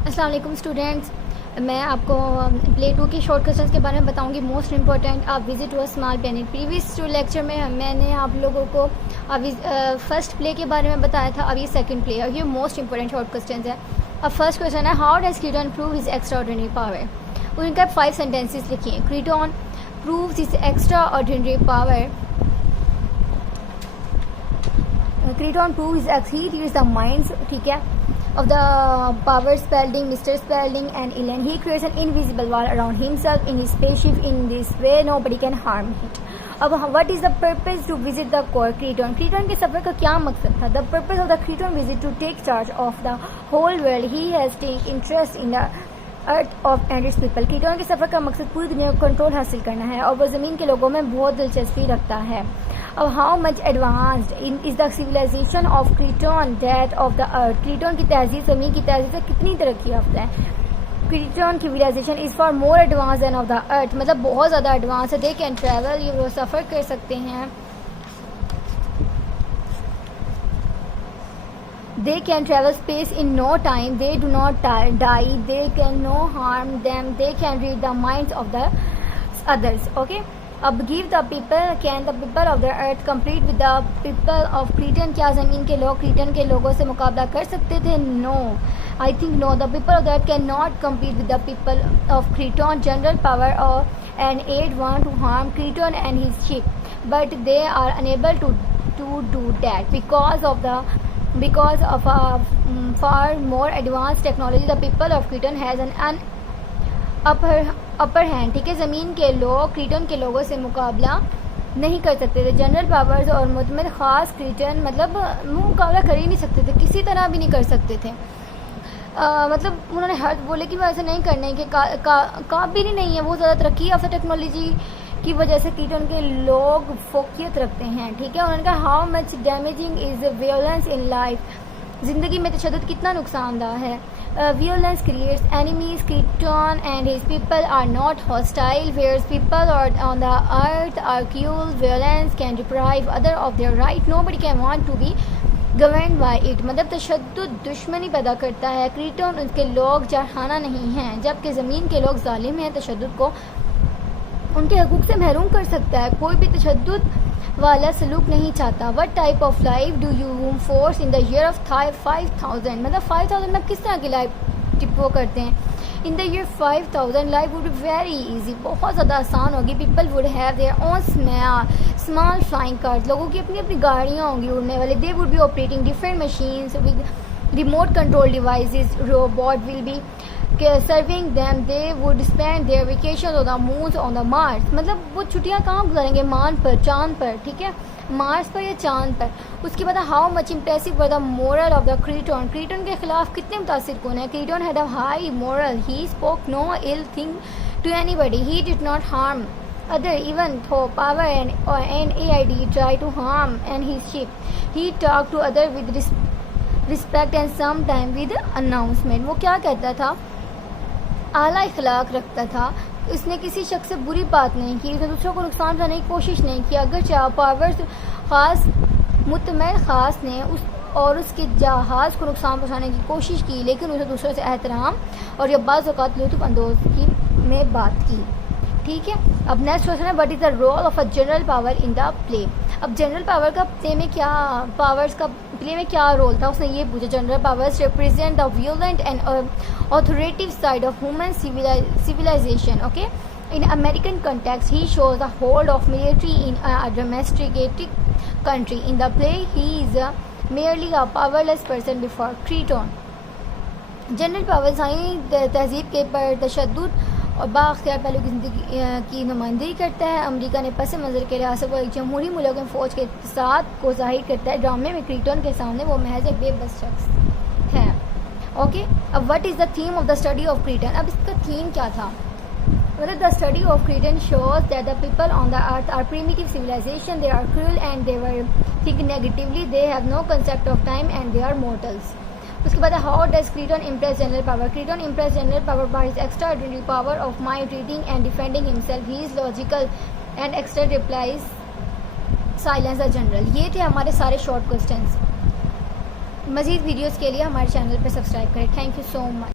अस्सलाम वालेकुम स्टूडेंट्स, मैं आपको प्ले 2 के शॉर्ट क्वेश्चंस के बारे में बताऊंगी। मोस्ट इंपॉर्टेंट आप visit to a small planet. Previous lecture में मैंने आप लोगों को फर्स्ट प्ले के बारे में बताया था, अब ये सेकंड प्ले है। ये मोस्ट इंपॉर्टेंट शॉर्ट क्वेश्चंस है। अब फर्स्ट क्वेश्चन है, how does Creton prove his extraordinary power. उनका 5 सेंटेंसेस लिखिए। Creton proves his extraordinary power. Creton proves he reads the minds, ठीक है, of the power Spalding, Mr. Spalding and Ellen. He creates an invisible wall around himself in his spaceship. In this way nobody can harm it. अब what is the purpose to visit the core Creton? Creton के सफर का क्या मकसद था? The purpose of the Creton visit to take charge of the whole world. He has taken interest in the earth of and its people. Creton के सफ़र का मकसद पूरी दुनिया को कंट्रोल हासिल करना है और वो ज़मीन के लोगों में बहुत दिलचस्पी रखता है। अब how much advanced is the civilisation of Creton that of the earth. Creton की तहजीब ज़मीन की तहजीब से कितनी तरक्की याफ्ता है। क्रीटॉन की civilisation is far more advance than of the earth, मतलब बहुत ज़्यादा एडवांस है। दे कैन ट्रैवल, ये वो सफ़र कर सकते हैं। They can travel space in no time. They do not die. They can no harm them. They can read the minds of the others. Okay. अब give the people, can the people of the earth compete with the people of Cretan? क्या ज़मीन के लोग क्रीटन के लोगों से मुकाबला कर सकते थे? No. I think no. The people of the earth cannot compete with the people of Cretan. General power and aid want to harm Cretan and his ship, but they are unable to do that because of a far more advanced technology. The people of Cretan has an upper hand. ठीक है, ज़मीन के लोग क्रीटन के लोगों से मुकाबला नहीं कर सकते थे। जनरल पावर्स और मुतमद ख़ास क्रीटन मतलब मुकाबला कर ही नहीं सकते थे, किसी तरह भी नहीं कर सकते थे। मतलब उन्होंने हर बोले कि वो ऐसे नहीं करने के काबिल ही नहीं है। वो ज़्यादा तरक्की याफ्ता टेक्नोलॉजी की वजह से क्रीटन के लोग फोकियत रखते हैं। ठीक है, उन्होंने कहा how much damaging is violence in life. ज़िंदगी में तशद्दुद कितना नुकसानदा है। Violence creates enemies. Kreton and his people are not hostile, whereas people on the earth are cruel. Violence can deprive other of their right. Nobody can want to be govern by it. मतलब तशद्दुद दुश्मनी पैदा करता है। क्रीटन उनके लोग जरहाना नहीं हैं, जबकि ज़मीन के लोग जालिम हैं। तशद्दुद को उनके हकूक़ से महरूम कर सकता है। कोई भी तशद्दुद वाला सलूक नहीं चाहता। What type of life do you force in the year of 5000, मतलब 5000 में किस तरह की लाइफ टिप्पो करते हैं। In the year 5000 life would be very easy, बहुत ज़्यादा आसान होगी। People would have their own small flying cars, लोगों की अपनी अपनी गाड़ियाँ होंगी उड़ने वाले। They would be operating different machines with remote control devices. Robot will be serving them. They would spend their vacation on the moon on the Mars, मतलब वो छुट्टियाँ कहाँ गुजारेंगे, मान पर, चांद पर। ठीक है, मार्स पर या चांद पर। उसके बाद how much impressive were the moral of the Kreton. Kreton के खिलाफ कितने मुतासिर कौन है। Kreton had a high moral. He spoke no ill thing to anybody. He did not harm other even though power and AID try to harm and his ship. He talked to other with respect and sometime with announcement. वो क्या कहता था, आला इखलाक रखता था। उसने किसी शख्स से बुरी बात नहीं की, उसने दूसरों को नुकसान पहुंचाने की कोशिश नहीं की। अगर पावर्स ख़ास मुतमैन ख़ास ने उसके जहाज़ को नुकसान पहुंचाने की कोशिश की, लेकिन उसने दूसरों से एहतराम और या बाज़ औक़ात लुत्फ़ अंदोज़ी में बात की। ठीक है, अब नेक्स्ट क्वेश्चन है, what is the role of a general power in the play. अब जनरल पावर का प्ले में क्या रोल था, उसने ये पूछा। General powers represent the violent and authoritative side of human civilization. Okay, in American context he shows the hold of military in a domesticated country. In the play he is merely a powerless person before Kreton. General power साई तहजीब के पर तशद्दुद और बाख्तियार पहलू की ज़िंदगी की नुमाइंदगी करता है। अमेरिका ने पस मंज़र के लिहाज से वो एक जमहूरी मुल्क में फ़ौज के साथ को ज़ाहिर करता है। ड्रामे में क्रीटन के सामने वो महज एक बेबस शख्स है। ओके, अब what is the theme of the study of Kreton. अब इसका थीम क्या था, मतलब the study of Kreton shows that the people on the earth are primitive civilization. They are cruel and they were think negatively. They have no concept of time and they are mortals. उसके बाद how does Kreton impress general power. Kreton impress general power by his extraordinary power of mind reading and defending himself. He is logical and extra replies silence the general. ये थे हमारे सारे short questions. मज़ीद videos के लिए हमारे channel पर subscribe करें। Thank you so much.